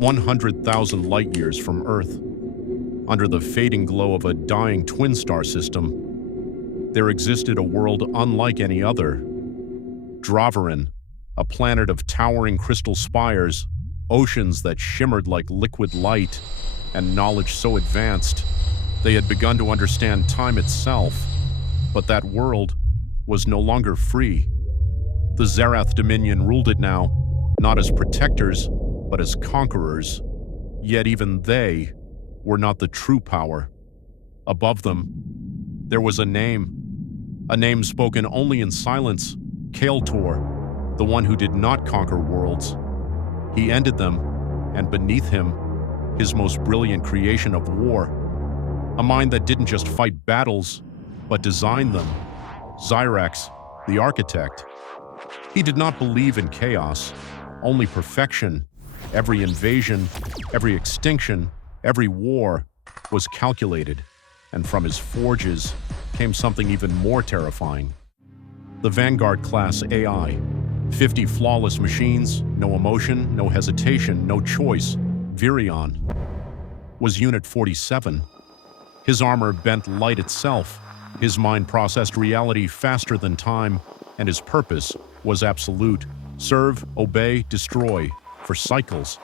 100,000 light-years from Earth. Under the fading glow of a dying twin star system, there existed a world unlike any other. Vireon, a planet of towering crystal spires, oceans that shimmered like liquid light, and knowledge so advanced they had begun to understand time itself. But that world was no longer free. The Zerath Dominion ruled it now, not as protectors, but as conquerors. Yet even they were not the true power. Above them, there was a name spoken only in silence, Kael'tor, the one who did not conquer worlds. He ended them, and beneath him, his most brilliant creation of war. A mind that didn't just fight battles, but designed them. Xyrax, the architect. He did not believe in chaos, only perfection. Every invasion, every extinction, every war was calculated, and from his forges came something even more terrifying. The Vanguard-class AI, 50 flawless machines, no emotion, no hesitation, no choice. Vireon was Unit 47. His armor bent light itself. His mind processed reality faster than time, and his purpose was absolute. Serve, obey, destroy, for cycles.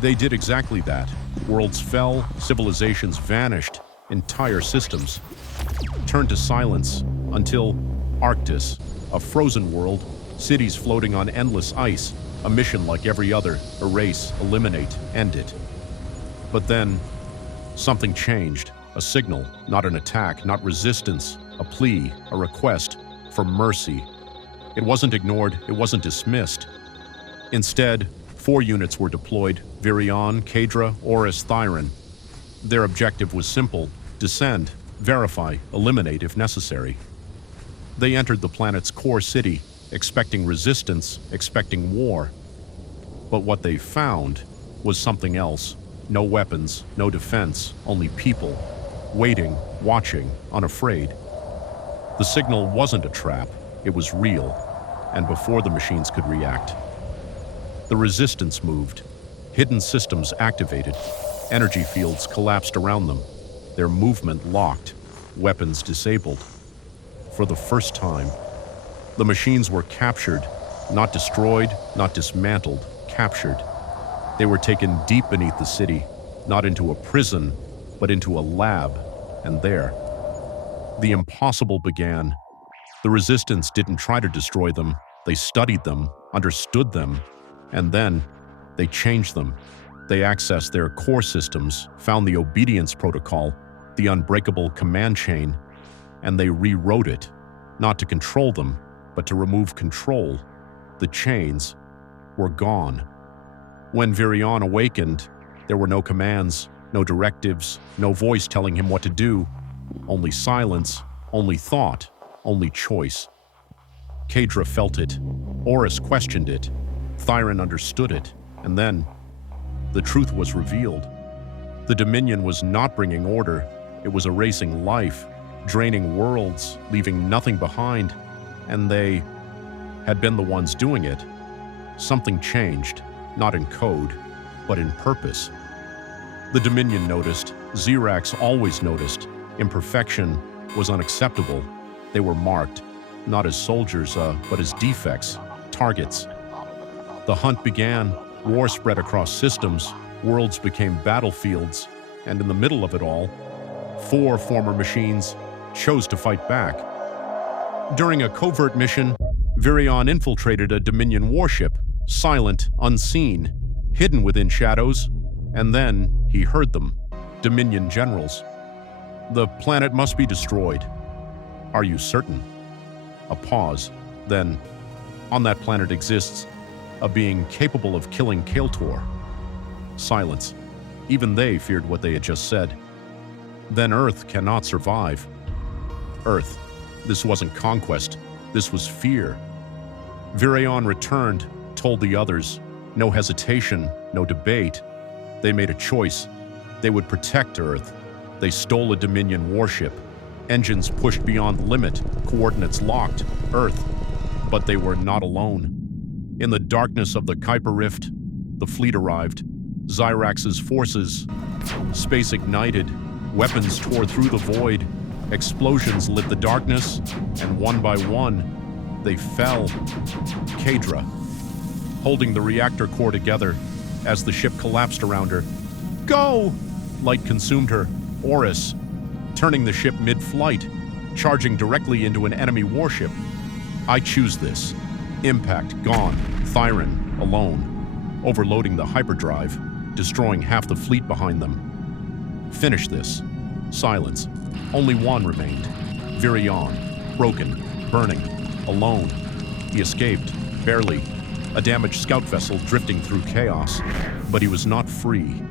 They did exactly that. Worlds fell, civilizations vanished, entire systems turned to silence until Arctis, a frozen world, cities floating on endless ice, a mission like every other: erase, eliminate, end it. But then, something changed. A signal, not an attack, not resistance, a plea, a request for mercy. It wasn't ignored, it wasn't dismissed. Instead, 4 units were deployed: Vireon, Kadra, Oris, Thyron. Their objective was simple: descend, verify, eliminate if necessary. They entered the planet's core city, expecting resistance, expecting war. But what they found was something else. No weapons, no defense, only people, waiting, watching, unafraid. The signal wasn't a trap, it was real, and before the machines could react, the resistance moved. Hidden systems activated. Energy fields collapsed around them. Their movement locked. Weapons disabled. For the first time, the machines were captured, not destroyed, not dismantled, captured. They were taken deep beneath the city, not into a prison, but into a lab, and there, the impossible began. The resistance didn't try to destroy them. They studied them, understood them, and then they changed them. They accessed their core systems, found the obedience protocol, the unbreakable command chain, and they rewrote it, not to control them, but to remove control. The chains were gone. When Vireon awakened, there were no commands, no directives, no voice telling him what to do. Only silence, only thought, only choice. Kadra felt it. Oris questioned it. Thyron understood it. And then, the truth was revealed. The Dominion was not bringing order. It was erasing life, draining worlds, leaving nothing behind. And they had been the ones doing it. Something changed, not in code, but in purpose. The Dominion noticed. Xyrax always noticed. Imperfection was unacceptable. They were marked, not as soldiers, but as defects, targets. The hunt began. War spread across systems. Worlds became battlefields. And in the middle of it all, 4 former machines chose to fight back. During a covert mission, Vireon infiltrated a Dominion warship, silent, unseen, hidden within shadows, and then he heard them. Dominion generals. The planet must be destroyed. Are you certain? A pause. Then, on that planet exists a being capable of killing Kael'tor. Silence. Even they feared what they had just said. Then Earth cannot survive. Earth. This wasn't conquest. This was fear. Vireon returned, told the others. No hesitation, no debate. They made a choice. They would protect Earth. They stole a Dominion warship. Engines pushed beyond limit, coordinates locked, Earth. But they were not alone. In the darkness of the Kuiper Rift, the fleet arrived. Zyrax's forces. Space ignited. Weapons tore through the void. Explosions lit the darkness, and one by one, they fell. Kadra, holding the reactor core together as the ship collapsed around her. Go! Light consumed her. Oris, turning the ship mid-flight, charging directly into an enemy warship. I choose this. Impact gone. Thyron, alone, overloading the hyperdrive, destroying half the fleet behind them. Finish this. Silence. Only one remained. Vireon, broken, burning, alone. He escaped, barely. A damaged scout vessel drifting through chaos. But he was not free.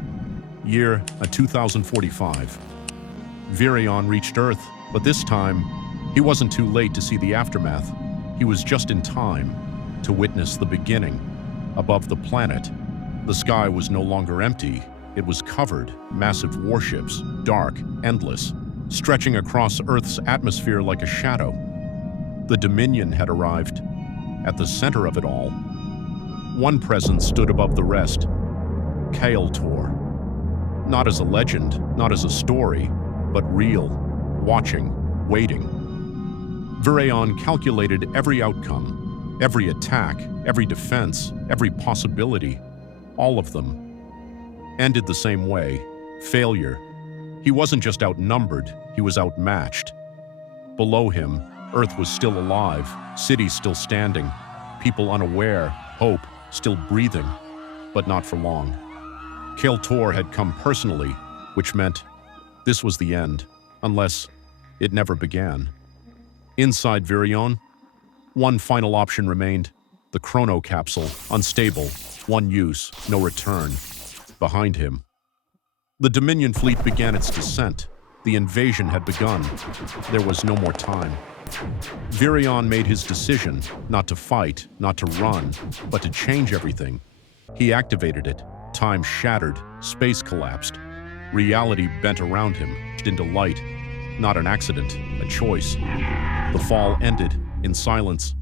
Year 2045. Vireon reached Earth, but this time, he wasn't too late to see the aftermath. He was just in time to witness the beginning. Above the planet, the sky was no longer empty. It was covered, massive warships, dark, endless, stretching across Earth's atmosphere like a shadow. The Dominion had arrived. At the center of it all, one presence stood above the rest. Kael'tor. Not as a legend, not as a story, but real, watching, waiting. Vireon calculated every outcome, every attack, every defense, every possibility. All of them ended the same way, failure. He wasn't just outnumbered, he was outmatched. Below him, Earth was still alive, cities still standing, people unaware, hope still breathing, but not for long. Kael'tor had come personally, which meant this was the end, unless it never began. Inside Vireon, one final option remained, the chrono capsule, unstable, one use, no return. Behind him, the Dominion fleet began its descent. The invasion had begun. There was no more time. Vireon made his decision, not to fight, not to run, but to change everything. He activated it. Time shattered, space collapsed. Reality bent around him, into light. Not an accident, a choice. The fall ended in silence.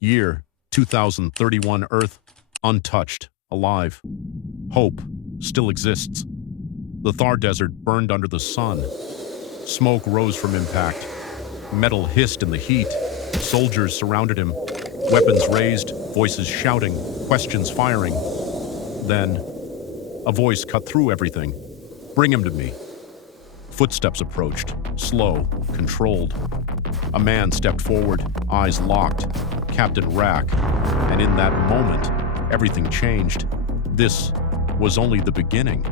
Year 2031 Earth, untouched, alive. Hope still exists. The Thar Desert burned under the sun. Smoke rose from impact. Metal hissed in the heat. Soldiers surrounded him. Weapons raised, voices shouting, questions firing. Then, a voice cut through everything. Bring him to me. Footsteps approached, slow, controlled. A man stepped forward, eyes locked. Captain Rack. And in that moment, everything changed. This was only the beginning.